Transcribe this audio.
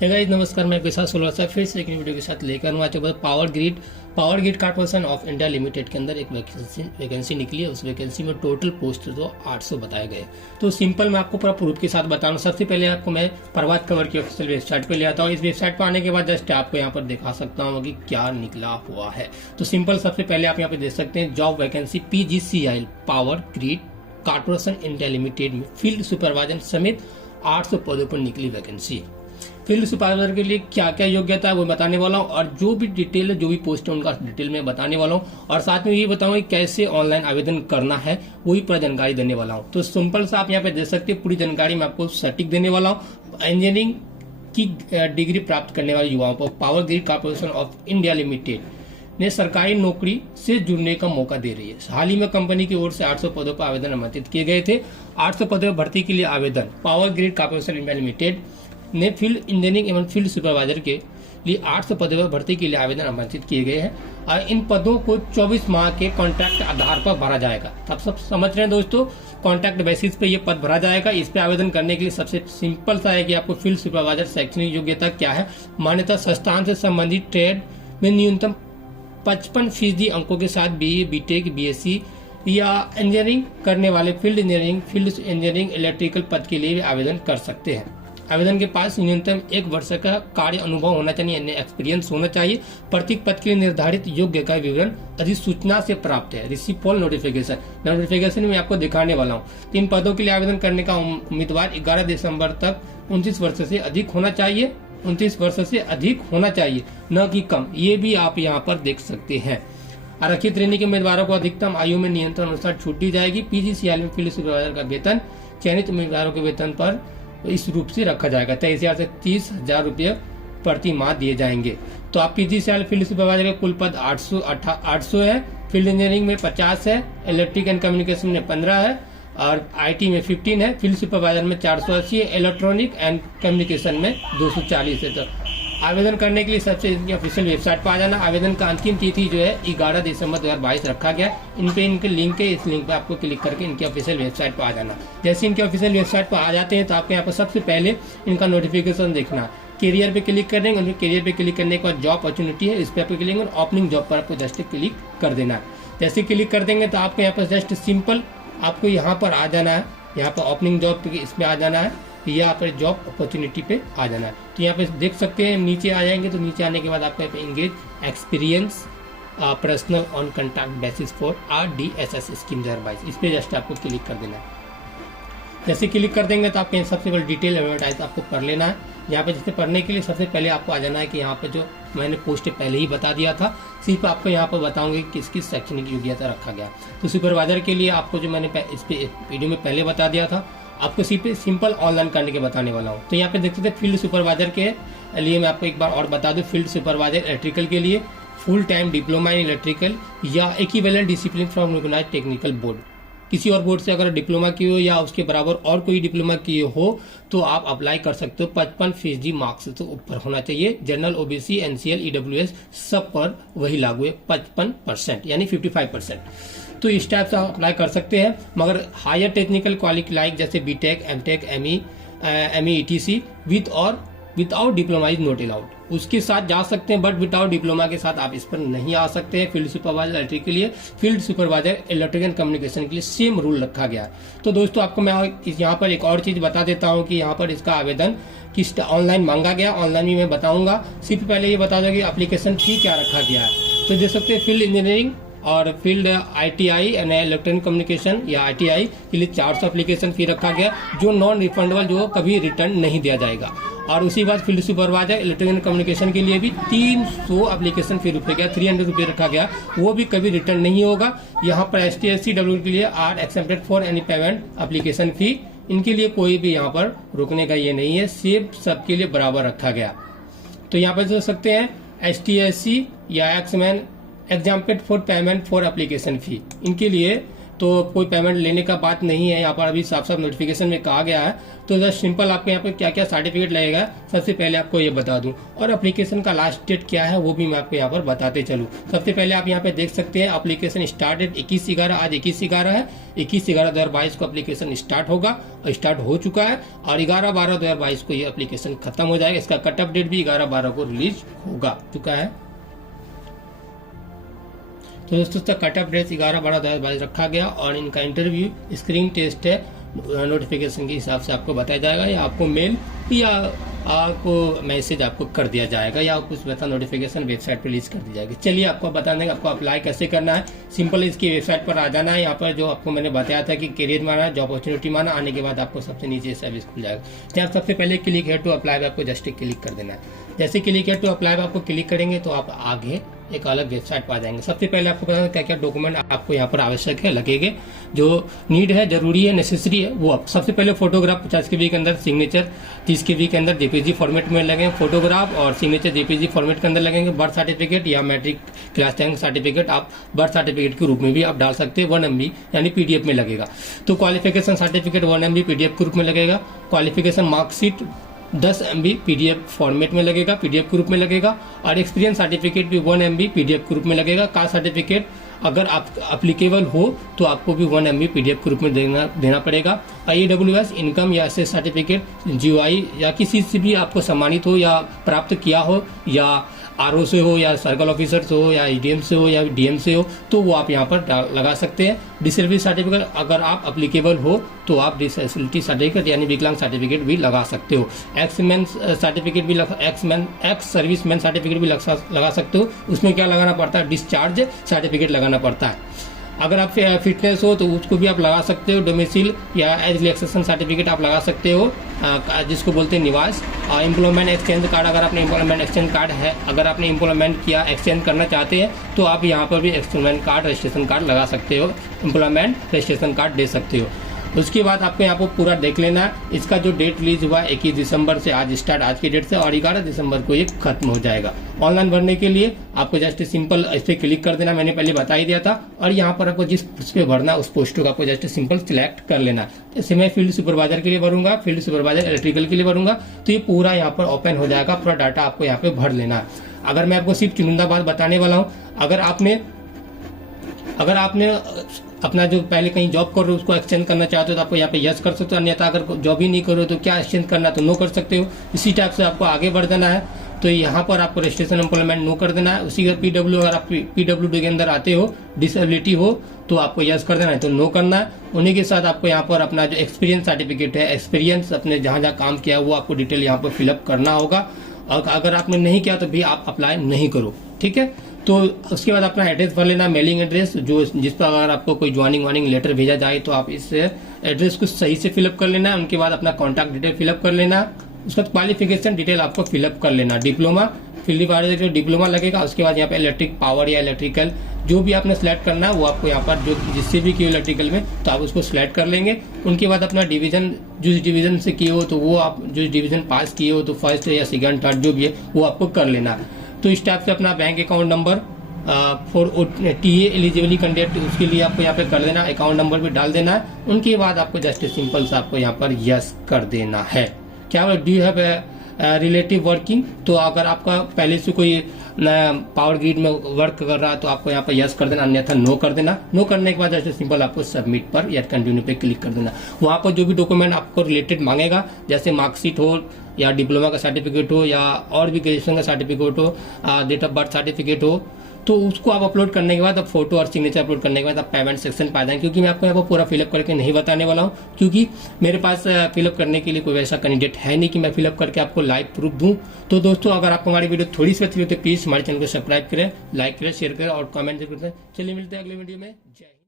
Hey guys नमस्कार, मैं विशाल सोलवासा फिर से एक नई वीडियो के साथ लेकर हूँ। आज power grid corporation of India limited के अंदर एक वैकेंसी निकली है। उस वैकेंसी में टोटल पोस्ट तो 800 बताए गए। तो सिंपल मैं आपको पूरा प्रूफ के साथ बता रहा हूँ। सबसे पहले आपको मैं प्रभात खबर की ऑफिशियल वेबसाइट पे ले आता हूँ। इस वेबसाइट पर आने के बाद जस्ट आपको यहाँ पर दिखा सकता हूँ कि क्या निकला हुआ है। तो सिंपल सबसे पहले आप यहाँ पे देख सकते हैं job vacancy PGCIL power grid corporation India limited में फील्ड सुपरवाइजर समेत 800 पदों पर निकली वैकेंसी। फील्ड सुपरवाइजर के लिए क्या क्या योग्यता है वो बताने वाला हूँ, और जो भी डिटेल है, जो भी पोस्ट है उनका डिटेल में बताने वाला हूँ, और साथ में ये बताऊंगा कैसे ऑनलाइन आवेदन करना है वही पूरा जानकारी देने वाला हूँ। तो सिंपल सा आप यहाँ पे देख सकते हैं, पूरी जानकारी मैं आपको सटीक देने वाला हूँ। इंजीनियरिंग की डिग्री प्राप्त करने वाले युवाओं को power grid corporation of India limited ने सरकारी नौकरी से जुड़ने का मौका दे रही है। हाल ही में कंपनी की ओर से 800 पदों पर आवेदन आमंत्रित किए गए थे। 800 पदों पर भर्ती के लिए आवेदन power grid corporation India limited ने फील्ड इंजीनियरिंग एवं फील्ड सुपरवाइजर के लिए 800 पदों पर भर्ती के लिए आवेदन आमंत्रित किए गए हैं, और इन पदों को 24 माह के कॉन्ट्रैक्ट आधार पर भरा जाएगा। आप सब समझ रहे हैं दोस्तों, कॉन्ट्रैक्ट बेसिस पे ये पद भरा जाएगा। इस पे आवेदन करने के लिए सबसे सिंपल सा है कि आपको फील्ड सुपरवाइजर शैक्षणिक योग्यता क्या है, मान्यता संस्थान से संबंधित ट्रेड में न्यूनतम 55% अंकों के साथ BA, BTech, BSc या इंजीनियरिंग करने वाले फील्ड इंजीनियरिंग इलेक्ट्रिकल पद के लिए भी आवेदन कर सकते हैं। आवेदन के पास न्यूनतम 1 वर्ष का कार्य अनुभव होना चाहिए, यानी एक्सपीरियंस होना चाहिए। प्रत्येक पद के लिए निर्धारित योग्य का विवरण अधिसूचना से प्राप्त है। रिसीव फॉर नोटिफिकेशन में आपको दिखाने वाला हूँ। 3 पदों के लिए आवेदन करने का उम्मीदवार 11 दिसंबर तक 29 वर्ष से अधिक होना चाहिए, 29 वर्ष से अधिक होना चाहिए, न कि कम। ये भी आप यहाँ पर देख सकते हैं। आरक्षित श्रेणी के उम्मीदवारों को अधिकतम आयु में नियंत्रण अनुसार छूट दी जाएगी। PGCIL में फील्ड सुपरवाइजर का वेतन चयनित उम्मीदवारों के वेतन पर इस रूप से रखा जाएगा। 23,000 से 30,000 रुपये प्रति माह दिए जाएंगे। तो आप PGCIL फील्ड सुपरवाइजर के कुल पद 800 है। फील्ड इंजीनियरिंग में 50 है, इलेक्ट्रिक एंड कम्युनिकेशन में 15 है, और IT में 15 है। फील्ड सुपरवाइजर में 480 है, इलेक्ट्रॉनिक एंड कम्युनिकेशन में 240 है। तो आवेदन करने के लिए सबसे इनकी ऑफिशियल वेबसाइट पर आ जाना। आवेदन का अंतिम तिथि जो है 11 दिसंबर 2022 रखा गया। इनके लिंक है, इस लिंक पे आपको क्लिक करके इनकी ऑफिशियल वेबसाइट पर आ जाना। जैसे इनकी ऑफिशियल वेबसाइट पर आ जाते हैं तो आपको यहाँ पर सबसे पहले इनका नोटिफिकेशन देखना। कैरियर पे क्लिक कर देंगे। कैरियर पे क्लिक करने के बाद जॉब अपॉर्चुनिटी है, इस पर आपको क्लिक करेंगे। ओपनिंग जॉब पर आपको जस्ट क्लिक कर देना है। जैसे क्लिक कर देंगे तो आपको यहाँ पर जस्ट सिंपल आपको यहाँ पर आ जाना है। यहाँ पर ओपनिंग जॉब पे इसमें आ जाना है, यहाँ पर जॉब अपॉर्चुनिटी पे आ जाना है। तो यहाँ पे देख सकते हैं, नीचे आ जाएंगे तो नीचे आने के बाद आपको यहाँ पे engage experience personal on contract basis for RDSS scheme 2022, इस पे जस्ट आपको क्लिक कर देना है। जैसे क्लिक कर देंगे तो आपके सबसे पहले डिटेल एडवर्टाइज आपको पढ़ लेना है। यहाँ पे जैसे पढ़ने के लिए सबसे पहले आपको आ जाना है कि यहाँ पे जो मैंने पोस्ट पहले ही बता दिया था, सिर्फ आपको यहाँ पर बताऊंगे किस किस शैक्षणिक योग्यता रखा गया। तो सुपरवाइजर के लिए आपको जो मैंने इस पे वीडियो में पहले बता दिया था, आपको सिंपल ऑनलाइन करने के बताने वाला हूँ। तो यहाँ पे देख सकते हैं फील्ड सुपरवाइजर के लिए मैं आपको एक बार और बता दूँ। फील्ड सुपरवाइजर इलेक्ट्रिकल के लिए full time diploma in electrical या equivalent discipline from recognised technical board, किसी और बोर्ड से अगर डिप्लोमा किए हो या उसके बराबर और कोई डिप्लोमा किए हो तो आप अप्लाई कर सकते हो। 55% मार्क्स से तो ऊपर होना चाहिए। जनरल, OBC, NCL, EWS सब पर वही लागू है 55%, यानी 55%। तो इस टाइप से आप अप्लाई कर सकते हैं। मगर हायर टेक्निकल क्वालिटी लाइक जैसे BTech, MTech, ME, ETC without diploma is not allowed, उसके साथ जा सकते हैं, बट विदाउट डिप्लोमा के साथ आप इस पर नहीं आ सकते हैं। फील्ड सुपरवाइजर इलेक्ट्रिक के लिए, field supervisor electric and communication के लिए सेम रूल रखा गया है। तो दोस्तों आपको मैं यहाँ पर एक और चीज बता देता हूँ कि यहाँ पर इसका आवेदन किस ऑनलाइन मांगा गया, ऑनलाइन भी मैं बताऊंगा। सिर्फ पहले ये बता दूं कि एप्लीकेशन फी क्या रखा गया है। तो देख सकते हैं फील्ड इंजीनियरिंग और फील्ड ITI यानी इलेक्ट्रॉनिक कम्युनिकेशन या ITI के लिए 400 एप्लीकेशन फी रखा गया, जो नॉन रिफंडेबल, जो कभी रिटर्न नहीं दिया जाएगा। और उसी बात फील्ड सुपरवाइजर इलेक्ट्रॉनिक कम्युनिकेशन के लिए भी 300 एप्लीकेशन फी रुपये गया, 300 रुपये रखा गया, वो भी कभी रिटर्न नहीं होगा। यहाँ पर ST SC WD के लिए are accepted for any payment application fee, इनके लिए कोई भी यहाँ पर रुकने का ये नहीं है, सिर्फ सबके लिए बराबर रखा गया। तो यहाँ पर देख सकते हैं ST SC या एक्समैन example for payment for application fee, इनके लिए तो कोई पेमेंट लेने का बात नहीं है, यहाँ पर अभी साफ साफ नोटिफिकेशन में कहा गया है। तो जस्ट सिंपल आपको यहाँ पर क्या क्या सर्टिफिकेट लगेगा सबसे पहले आपको ये बता दूं, और एप्लीकेशन का लास्ट डेट क्या है वो भी मैं आपको यहाँ पर बताते चलूँ। सबसे पहले आप यहाँ पे देख सकते हैं एप्लीकेशन स्टार्ट डेट 21/11, आज 21/11 है, 21/11/2022 को एप्लीकेशन स्टार्ट होगा और स्टार्ट हो चुका है, और 11/12/2022 को ये एप्लीकेशन खत्म हो जाएगा। इसका कट ऑफ डेट भी 11/12 को रिलीज होगा चुका है। तो दोस्तों इसका कट ऑफ डेट 11/12/2022 रखा गया, और इनका इंटरव्यू स्क्रीन टेस्ट है, नोटिफिकेशन के हिसाब से आपको बताया जाएगा, या आपको मेल या आपको मैसेज आपको कर दिया जाएगा, या कुछ बता नोटिफिकेशन वेबसाइट पर रिलीज कर दी जाएगी। चलिए आपको बता देंगे आपको अप्लाई कैसे करना है। सिंपल इसकी वेबसाइट पर आ जाना है। यहाँ पर जो आपको मैंने बताया था कि करियर माना, जॉब अपॉर्चुनिटी माना, आने के बाद आपको सबसे नीचे सर्विस खुल जाएगा। यहाँ सबसे पहले क्लिक है टू अप्लाई पे आपको जस्ट क्लिक कर देना है। जैसे क्लिक है टू अप्लाई पे आपको क्लिक करेंगे तो आप आगे एक अलग वेबसाइट पर आ जाएंगे। सबसे पहले आपको बताना क्या क्या डॉक्यूमेंट आपको यहाँ पर आवश्यक है, लगेंगे, जो नीड है, जरूरी है, नेसेसरी है, वो आप सबसे पहले फोटोग्राफ 50 KB के अंदर, सिग्नेचर 30 KB के अंदर जेपीजी फॉर्मेट में लगेंगे, फोटोग्राफ और सिग्नेचर जेपीजी फॉर्मेट के अंदर लगेंगे। बर्थ सर्टिफिकेट या मैट्रिक क्लास 10 सर्टिफिकेट आप बर्थ सर्टिफिकेट के रूप में भी आप डाल सकते हैं, 1 MB यानी PDF में लगेगा। तो क्वालिफिकेशन सर्टिफिकेट 1 MB PDF के रूप में लगेगा। Qualification marksheet 10 MB PDF format में लगेगा, PDF के रूप में लगेगा, और एक्सपीरियंस सर्टिफिकेट भी 1 MB PDF के रूप में लगेगा। कास्ट सर्टिफिकेट अगर आप अप्लीकेबल हो तो आपको भी 1 MB PDF के रूप में देना पड़ेगा। IAWS इनकम या एसेस सर्टिफिकेट, GOI या किसी से भी आपको सम्मानित हो या प्राप्त किया हो, या RO से हो, या सर्कल ऑफिसर से हो, या EDM से हो, या DM से हो, तो वो आप यहाँ पर लगा सकते हैं। डिसेबिलिटी सर्टिफिकेट अगर आप अप्लीकेबल हो तो आप डिसेबिलिटी सर्टिफिकेट यानी विकलांग सर्टिफिकेट भी लगा सकते हो। एक्स-मैन सर्टिफिकेट भी एक्स सर्विसमैन सर्टिफिकेट भी लगा सकते हो। उसमें क्या लगाना पड़ता है, डिस्चार्ज सर्टिफिकेट लगाना पड़ता है। अगर आप फिटनेस हो तो उसको भी आप लगा सकते हो। डोमिसाइल या एज रिलैक्सेशन सर्टिफिकेट आप लगा सकते हो, जिसको बोलते हैं निवास। एम्प्लॉयमेंट एक्सचेंज कार्ड, अगर आपने एम्प्लॉयमेंट एक्सचेंज कार्ड है, अगर आपने एम्प्लॉयमेंट किया, एक्सचेंज करना चाहते हैं तो आप यहाँ पर भी एम्प्लॉयमेंट कार्ड, रजिस्ट्रेशन कार्ड लगा सकते हो, एम्प्लॉयमेंट रजिस्ट्रेशन कार्ड दे सकते हो। उसके बाद आपको यहाँ पर पूरा देख लेना है। इसका जो डेट रिलीज हुआ 21 दिसंबर से, आज स्टार्ट, आज की डेट से, और 11 दिसंबर को ये खत्म हो जाएगा। ऑनलाइन भरने के लिए आपको जस्ट सिंपल इस पर क्लिक कर देना, मैंने पहले बता ही दिया था, और यहाँ पर आपको जिस उस पर भरना उस पोस्ट को आपको जस्ट सिंपल सिलेक्ट कर लेना। जैसे मैं फील्ड सुपरवाइजर के लिए भरूंगा, फील्ड सुपरवाइजर इलेक्ट्रिकल के लिए भरूंगा, तो ये पूरा यहाँ पर ओपन हो जाएगा, पूरा डाटा आपको यहाँ पे भर लेना है। अगर मैं आपको सिर्फ चुनिंदा बात बताने वाला हूँ, अगर आपने अपना जो पहले कहीं जॉब कर रहे हो उसको एक्सचेंज करना चाहते हो तो आपको यहाँ पे यस कर सकते हो, अन्यथा अगर जॉब ही नहीं करो तो क्या एक्सचेंज करना तो नो कर सकते हो। इसी टाइप से आपको आगे बढ़ देना है। तो यहाँ पर आपको रजिस्ट्रेशन एम्प्लॉयमेंट नो कर देना है। उसी का PW, अगर आप PWD के अंदर आते हो, डिसेबिलिटी हो, तो आपको यस कर देना है, तो नो करना है। उन्हीं के साथ आपको यहाँ पर अपना जो एक्सपीरियंस सर्टिफिकेट है, एक्सपीरियंस अपने जहाँ जहाँ काम किया वो आपको डिटेल यहाँ पर फिलअप करना होगा, और अगर आपने नहीं किया तो भी आप अप्लाई नहीं करो, ठीक है। तो उसके बाद अपना एड्रेस भर लेना, मेलिंग एड्रेस, जो जिस पर अगर आपको कोई ज्वाइनिंग लेटर भेजा जाए तो आप इस एड्रेस को सही से फिलअप कर लेना। उनके बाद अपना कॉन्टैक्ट डिटेल फिलअप कर लेना। उसके बाद क्वालिफिकेशन डिटेल आपको फिलअप कर लेना। डिप्लोमा, फील्ड वाले जो डिप्लोमा लगेगा, उसके बाद यहाँ पे इलेक्ट्रिक पावर या इलेक्ट्रिकल जो भी आपने सिलेक्ट करना है वो आपको यहाँ पर जो जिससे भी किए इलेक्ट्रिकल में तो आप उसको सिलेक्ट कर लेंगे। उनके बाद अपना डिवीजन, जिस डिवीजन से किए हो तो वो आप जो डिवीजन पास किए हो तो फर्स्ट या सेकंड थर्ड जो भी है वो आपको कर लेना। तो इस टाइप से अपना bank account number for TA eligibly candidate, उसके लिए आपको यहाँ पे कर देना, अकाउंट नंबर भी डाल देना है। उनके बाद आपको जस्ट सिंपल से आपको यहाँ पर यस कर देना है। क्या do you have relative working, तो अगर आपका पहले से कोई पावर ग्रिड में वर्क कर रहा है तो आपको यहाँ पर यस कर देना, अन्यथा नो कर देना। नो करने के बाद जैसे सिंपल आपको सबमिट पर या कंटिन्यू पे क्लिक कर देना। वहाँ पर जो भी डॉक्यूमेंट आपको रिलेटेड मांगेगा, जैसे मार्कशीट हो या डिप्लोमा का सर्टिफिकेट हो या और भी ग्रेजुएशन का सर्टिफिकेट हो, डेट ऑफ बर्थ सर्टिफिकेट हो, तो उसको आप अपलोड करने के बाद अब फोटो और सिग्नेचर अपलोड करने के बाद आप पेमेंट सेक्शन पे आ जाएंगे। क्योंकि मैं आपको यहाँ पर पूरा फिलअप करके नहीं बताने वाला हूँ, क्योंकि मेरे पास फिलअप करने के लिए कोई वैसा कैंडिडेट है नहीं कि मैं फिलअप करके आपको लाइव प्रूफ दूं। तो दोस्तों, अगर आपको हमारी वीडियो थोड़ी सी अच्छी लगी तो प्लीज हमारे चैनल को सब्सक्राइब करें, लाइक करें, शेयर करें और कमेंट करें। चलिए मिलते हैं अगले वीडियो में। जय